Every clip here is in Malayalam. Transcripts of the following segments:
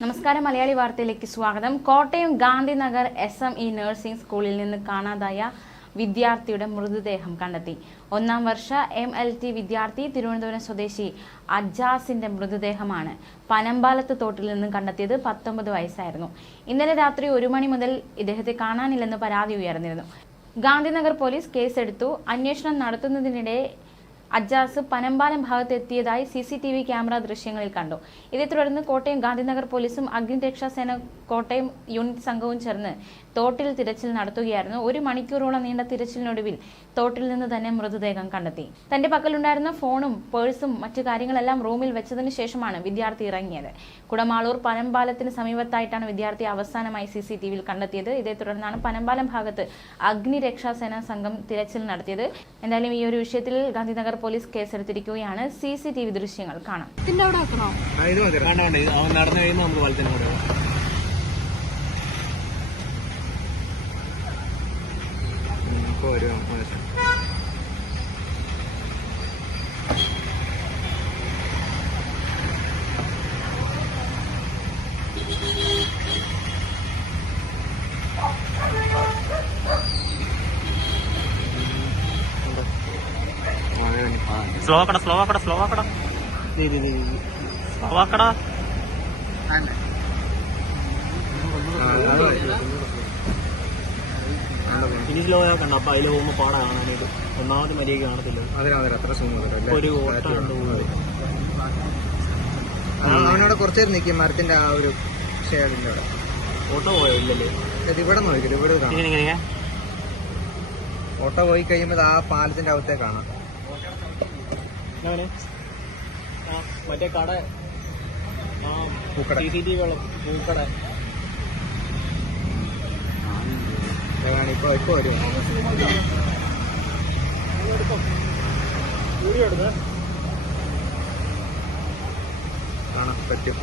നമസ്കാരം മലയാളി വാർത്തയിലേക്ക് സ്വാഗതം. Kottayam Gandhinagar S M E nursing സ്കൂളിൽ നിന്ന് കാണാതായ വിദ്യാർത്ഥിയുടെ മൃതദേഹം കണ്ടെത്തി. ഒന്നാം വർഷ എം എൽ ടി വിദ്യാർത്ഥി തിരുവനന്തപുരം സ്വദേശി അജാസിന്റെ മൃതദേഹമാണ് പനമ്പാലത്ത് തോട്ടിൽ നിന്നും കണ്ടെത്തിയത് പത്തൊമ്പത് വയസ്സായിരുന്നു. ഇന്നലെ രാത്രി ഒരു മണി മുതൽ ഇദ്ദേഹത്തെ കാണാനില്ലെന്ന് പരാതി ഉയർന്നിരുന്നു. ഗാന്ധിനഗർ പോലീസ് കേസെടുത്തു. അന്വേഷണം നടത്തുന്നതിനിടെ അജാസ് പനമ്പാലം ഭാഗത്ത് എത്തിയതായി C C T V camera ദൃശ്യങ്ങളിൽ കണ്ടു. ഇതേ തുടർന്ന് കോട്ടയം ഗാന്ധിനഗർ പോലീസും അഗ്നിരക്ഷാസേന കോട്ടയം യൂണിറ്റ് സംഘവും ചേർന്ന് തോട്ടിൽ തിരച്ചിൽ നടത്തുകയായിരുന്നു. ഒരു മണിക്കൂറോളം നീണ്ട തിരച്ചിലിനൊടുവിൽ തോട്ടിൽ നിന്ന് തന്നെ മൃതദേഹം കണ്ടെത്തി. തന്റെ പക്കലുണ്ടായിരുന്ന ഫോണും പേഴ്സും മറ്റു കാര്യങ്ങളെല്ലാം റൂമിൽ വെച്ചതിന് ശേഷമാണ് വിദ്യാർത്ഥി ഇറങ്ങിയത്. കുടമാളൂർ പനമ്പാലത്തിന് സമീപത്തായിട്ടാണ് വിദ്യാർത്ഥി അവസാനമായി സി സി ടി വിയിൽ കണ്ടെത്തിയത്. ഇതേ തുടർന്നാണ് പനമ്പാലം ഭാഗത്ത് അഗ്നിരക്ഷാസേന സംഘം തിരച്ചിൽ നടത്തിയത്. എന്തായാലും ഈ ഒരു വിഷയത്തിൽ ഗാന്ധിനഗർ പോലീസ് കേസെടുത്തിരിക്കുകയാണ് സി സി ടി വി ദൃശ്യങ്ങൾ കാണാം. ഇതിന്റെ അവിടെ വെക്കണോ ആ, ഇത് മതി വേണ്ട വേണ്ട ഇത് അവൻ നടന്നു കഴിയുമ്പോൾ നമുക്ക് വലത്തിന് കൊടുക്കാം ഇപ്പോൾ ഒരു മോശം സ്ലോ ആക്കടാ സ്ലോ ആക്കടാ സ്ലോ ആക്കടാ. സ്ലോ ആക്കടാ. ഇനി സ്ലോ ആക്കണ്ട അപ്പൊ അതിൽ പോകുമ്പോ പാടാ കാണാനായിട്ട്. ഒന്നാമത് മര്യാദ കാണത്തില്ല. ഒരു ഓട്ടം അവനോട് കുറച്ചു നിക്കും. നിൽക്കും മരത്തിന്റെ ആ ഒരു ഷേഡിന്റെ അവിടെ. ഓട്ടോ പോയോ ഇല്ലല്ലേ? ഇവിടെ നോക്കില്ല ഇവിടെ കാണാം. ഇങ്ങനെ ഇങ്ങനെ ഓട്ടോ പോയി കഴിയുമ്പോൾ ആ പാലത്തിന്റെ അകത്തേക്കാണോ കാണാം. ആ മറ്റേ കട. ആ പൂക്കട. സി സി ടി വി പൂക്കട. ഇതാണ് ഇപ്പൊ ഇപ്പൊ വരും. കാണാം പറ്റും.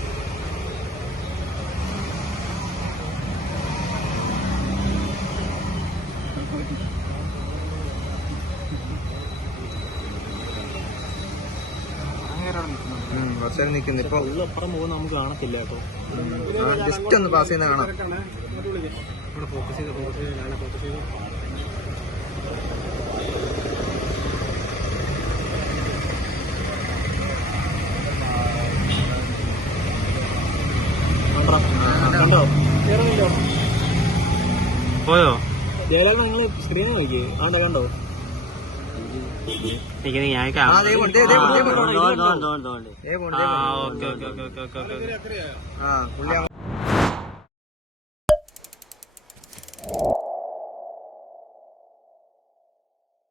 ഉം, നിൽക്കുന്നു. ഇപ്പൊ അപ്പുറം പോകുന്ന നമുക്ക് കാണത്തില്ല കേട്ടോ. ജസ്റ്റ് ഒന്ന് പാസ് ചെയ്യുന്ന കാണാം. പോയോ? ജയലാൽ നിങ്ങൾ സ്ക്രീനെ നോക്കിയേ? അവിടെ കണ്ടോ? ഉണ്ട്. Okay okay okay okay okay. അങ്ങ്